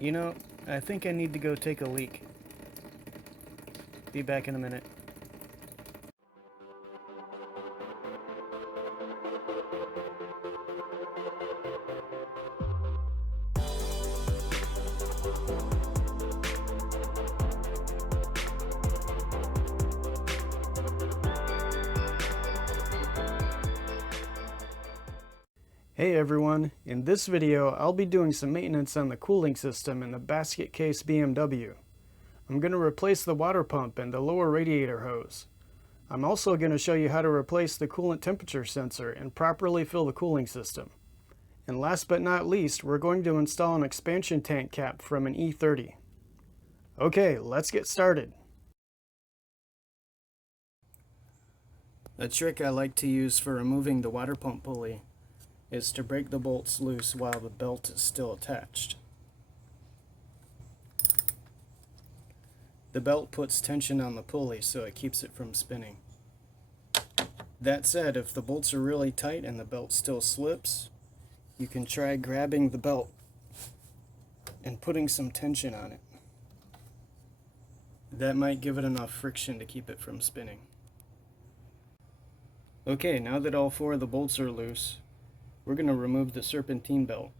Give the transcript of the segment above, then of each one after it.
You know, I think I need to go take a leak. Be back in a minute. Hey everyone, in this video I'll be doing some maintenance on the cooling system in the Basket Case BMW. I'm going to replace the water pump and the lower radiator hose. I'm also going to show you how to replace the coolant temperature sensor and properly fill the cooling system. And last but not least, we're going to install an expansion tank cap from an E30. Okay, let's get started. A trick I like to use for removing the water pump pulley is to break the bolts loose while the belt is still attached. The belt puts tension on the pulley so it keeps it from spinning. That said, if the bolts are really tight and the belt still slips, you can try grabbing the belt and putting some tension on it. That might give it enough friction to keep it from spinning. Okay, now that all four of the bolts are loose, we're going to remove the serpentine belt.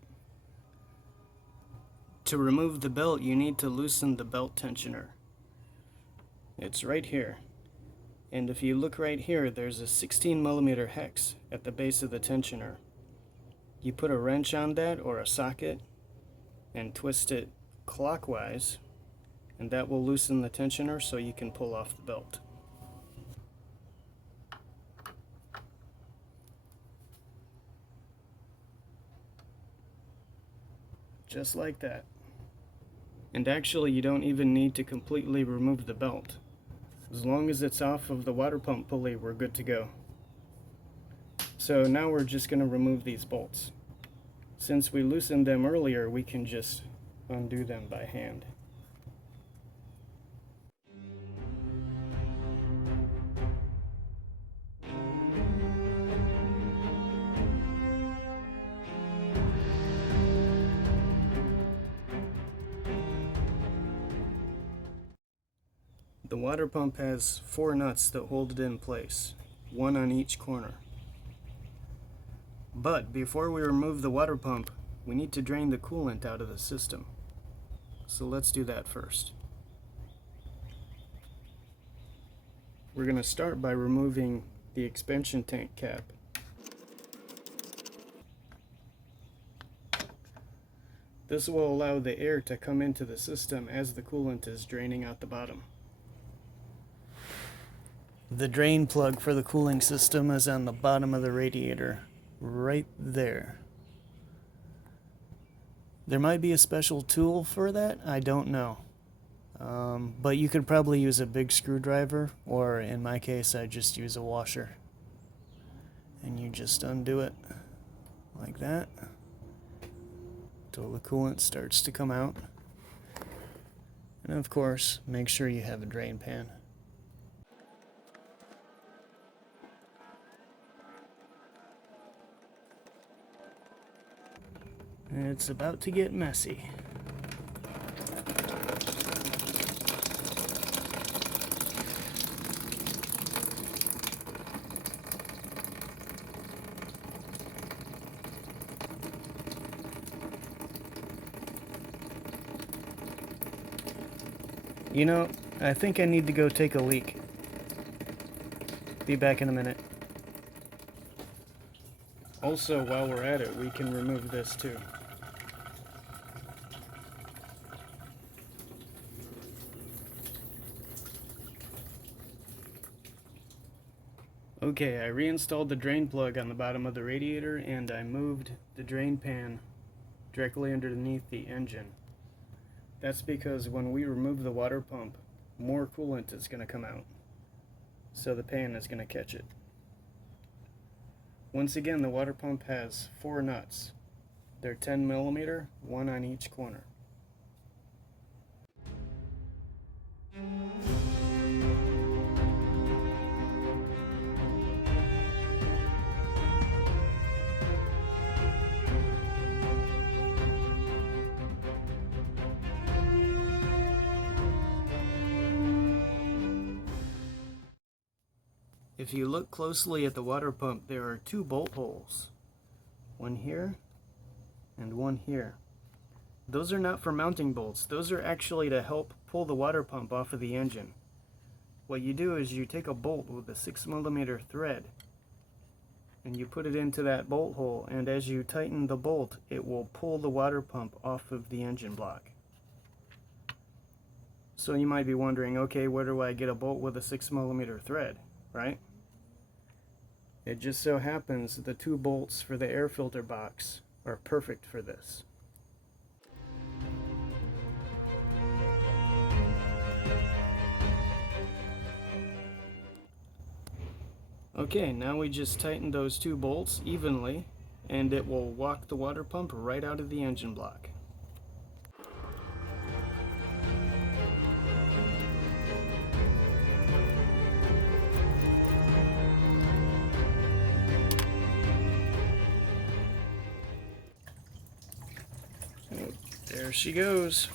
To remove the belt, you need to loosen the belt tensioner. It's right here. And if you look right here, there's a 16mm hex at the base of the tensioner. You put a wrench on that or a socket and twist it clockwise, and that will loosen the tensioner so you can pull off the belt. Just like that. And actually, you don't even need to completely remove the belt. As long as it's off of the water pump pulley, we're good to go. So now we're just going to remove these bolts. Since we loosened them earlier, we can just undo them by hand. The water pump has 4 nuts that hold it in place, one on each corner. But before we remove the water pump, we need to drain the coolant out of the system. So let's do that first. We're going to start by removing the expansion tank cap. This will allow the air to come into the system as the coolant is draining out the bottom. The drain plug for the cooling system is on the bottom of the radiator, right there. There might be a special tool for that, I don't know. But you could probably use a big screwdriver, or in my case I just use a washer. And you just undo it like that until the coolant starts to come out. And of course, make sure you have a drain pan. It's about to get messy. You know, I think I need to go take a leak. Be back in a minute. Also, while we're at it, we can remove this too. Okay, I reinstalled the drain plug on the bottom of the radiator and I moved the drain pan directly underneath the engine. That's because when we remove the water pump, more coolant is going to come out. So the pan is going to catch it. Once again, the water pump has 4 nuts. They're 10mm, one on each corner. If you look closely at the water pump, there are two bolt holes. One here and one here. Those are not for mounting bolts. Those are actually to help pull the water pump off of the engine. What you do is you take a bolt with a 6mm thread and you put it into that bolt hole, and as you tighten the bolt, it will pull the water pump off of the engine block. So you might be wondering, okay, where do I get a bolt with a 6mm thread, right? It just so happens the two bolts for the air filter box are perfect for this. Okay, now we just tighten those two bolts evenly and it will walk the water pump right out of the engine block. There she goes.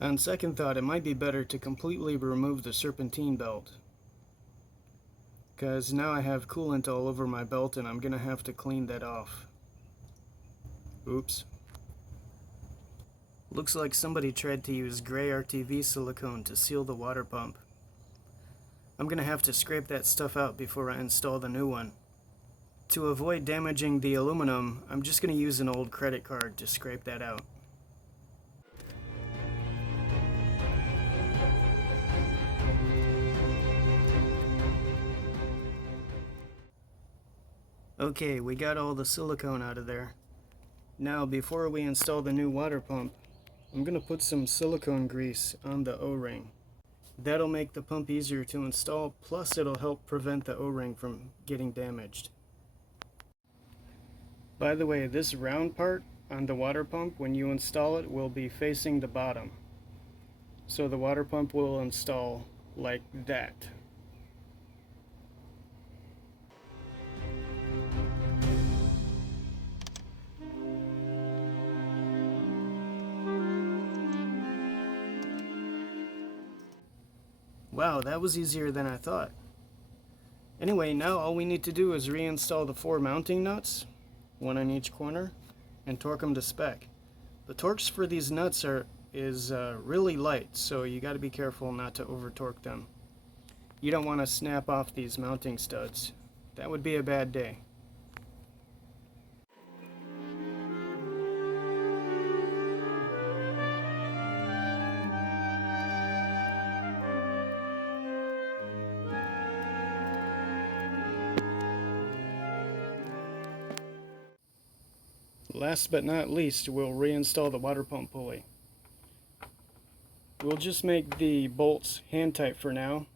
On second thought, it might be better to completely remove the serpentine belt, because now I have coolant all over my belt and I'm gonna have to clean that off. Oops. Looks like somebody tried to use gray RTV silicone to seal the water pump. I'm gonna have to scrape that stuff out before I install the new one. To avoid damaging the aluminum, I'm just gonna use an old credit card to scrape that out. Okay, we got all the silicone out of there. Now, before we install the new water pump, I'm going to put some silicone grease on the O-ring. That'll make the pump easier to install, plus it'll help prevent the O-ring from getting damaged. By the way, this round part on the water pump, when you install it, will be facing the bottom. So the water pump will install like that. Wow, that was easier than I thought. Anyway, now all we need to do is reinstall the 4 mounting nuts, one on each corner, and torque them to spec. The torques for these nuts is really light, so you got to be careful not to over torque them. You don't want to snap off these mounting studs. That would be a bad day. Last but not least, we'll reinstall the water pump pulley. We'll just make the bolts hand tight for now.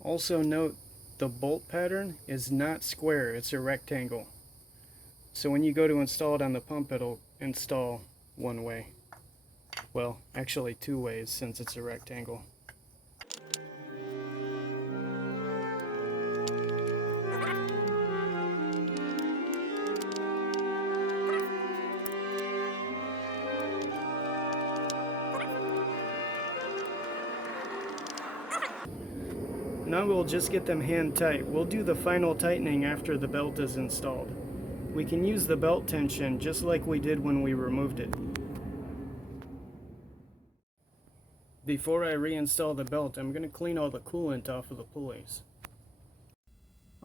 Also note, the bolt pattern is not square, it's a rectangle. So when you go to install it on the pump, it'll install one way. Well, actually 2 ways since it's a rectangle. Now we'll just get them hand tight. We'll do the final tightening after the belt is installed. We can use the belt tension just like we did when we removed it. Before I reinstall the belt, I'm going to clean all the coolant off of the pulleys.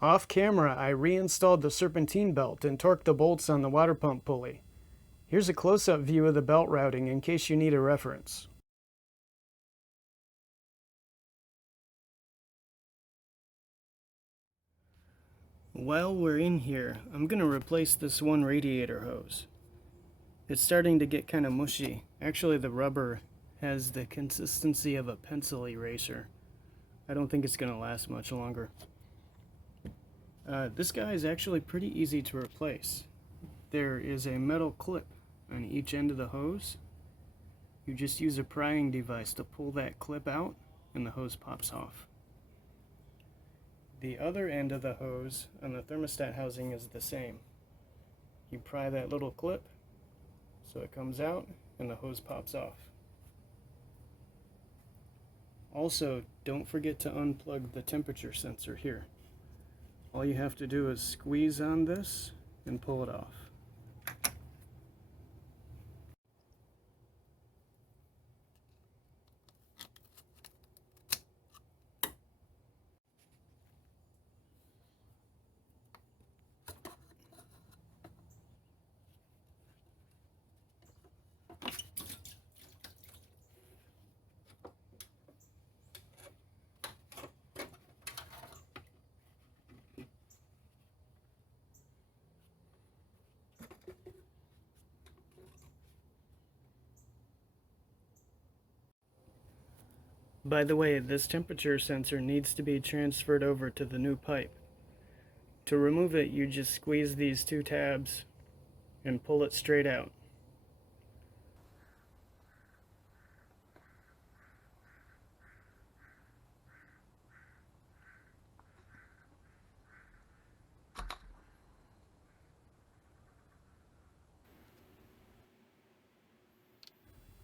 Off camera, I reinstalled the serpentine belt and torqued the bolts on the water pump pulley. Here's a close-up view of the belt routing in case you need a reference. While we're in here, I'm going to replace this one radiator hose. It's starting to get kind of mushy. Actually, the rubber has the consistency of a pencil eraser. I don't think it's going to last much longer. This guy is actually pretty easy to replace. There is a metal clip on each end of the hose. You just use a prying device to pull that clip out and the hose pops off. The other end of the hose on the thermostat housing is the same. You pry that little clip so it comes out and the hose pops off. Also, don't forget to unplug the temperature sensor here. All you have to do is squeeze on this and pull it off. By the way, this temperature sensor needs to be transferred over to the new pipe. To remove it, you just squeeze these two tabs and pull it straight out.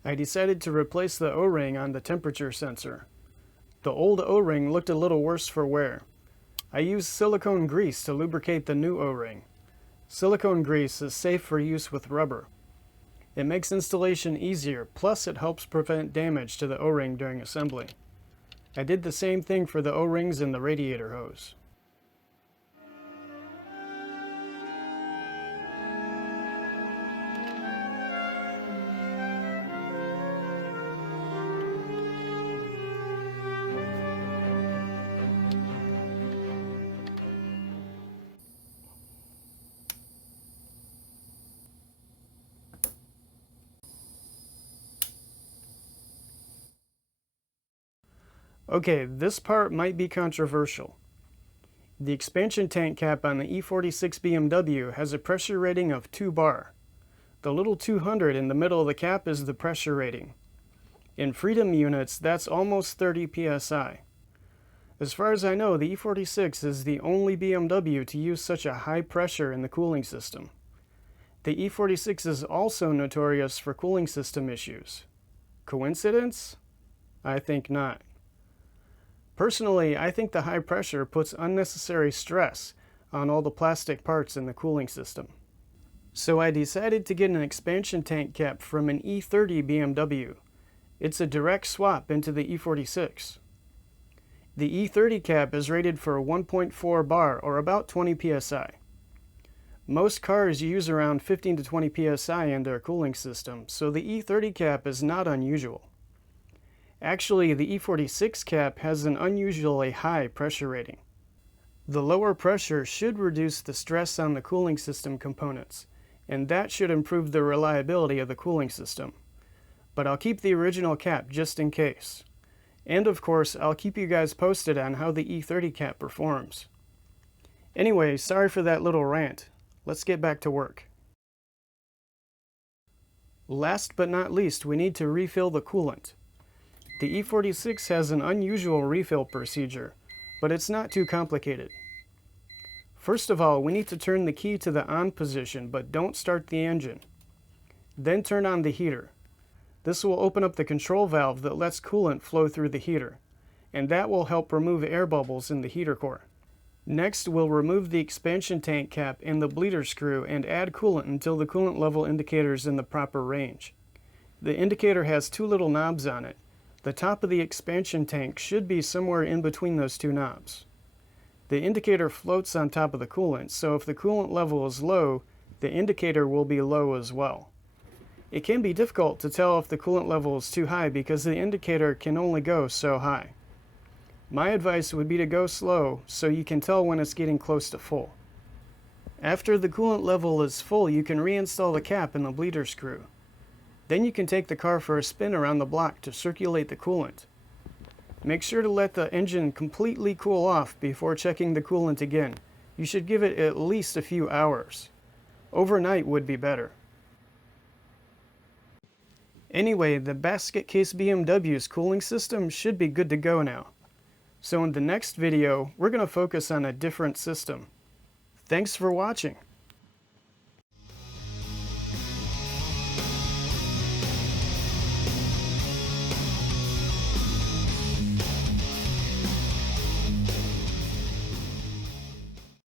I decided to replace the O-ring on the temperature sensor. The old O-ring looked a little worse for wear. I used silicone grease to lubricate the new O-ring. Silicone grease is safe for use with rubber. It makes installation easier, plus it helps prevent damage to the O-ring during assembly. I did the same thing for the O-rings in the radiator hose. Okay, this part might be controversial. The expansion tank cap on the E46 BMW has a pressure rating of 2 bar. The little 200 in the middle of the cap is the pressure rating. In Freedom units, that's almost 30 psi. As far as I know, the E46 is the only BMW to use such a high pressure in the cooling system. The E46 is also notorious for cooling system issues. Coincidence? I think not. Personally, I think the high pressure puts unnecessary stress on all the plastic parts in the cooling system. So I decided to get an expansion tank cap from an E30 BMW. It's a direct swap into the E46. The E30 cap is rated for 1.4 bar or about 20 psi. Most cars use around 15 to 20 psi in their cooling system, so the E30 cap is not unusual. Actually, the E46 cap has an unusually high pressure rating. The lower pressure should reduce the stress on the cooling system components, and that should improve the reliability of the cooling system. But I'll keep the original cap just in case. And of course, I'll keep you guys posted on how the E30 cap performs. Anyway, sorry for that little rant. Let's get back to work. Last but not least, we need to refill the coolant. The E46 has an unusual refill procedure, but it's not too complicated. First of all, we need to turn the key to the on position, but don't start the engine. Then turn on the heater. This will open up the control valve that lets coolant flow through the heater, and that will help remove air bubbles in the heater core. Next, we'll remove the expansion tank cap and the bleeder screw and add coolant until the coolant level indicator is in the proper range. The indicator has two little knobs on it. The top of the expansion tank should be somewhere in between those two knobs. The indicator floats on top of the coolant, so if the coolant level is low, the indicator will be low as well. It can be difficult to tell if the coolant level is too high because the indicator can only go so high. My advice would be to go slow so you can tell when it's getting close to full. After the coolant level is full, you can reinstall the cap and the bleeder screw. Then you can take the car for a spin around the block to circulate the coolant. Make sure to let the engine completely cool off before checking the coolant again. You should give it at least a few hours. Overnight would be better. Anyway, the Basket Case BMW's cooling system should be good to go now. So in the next video, we're going to focus on a different system. Thanks for watching.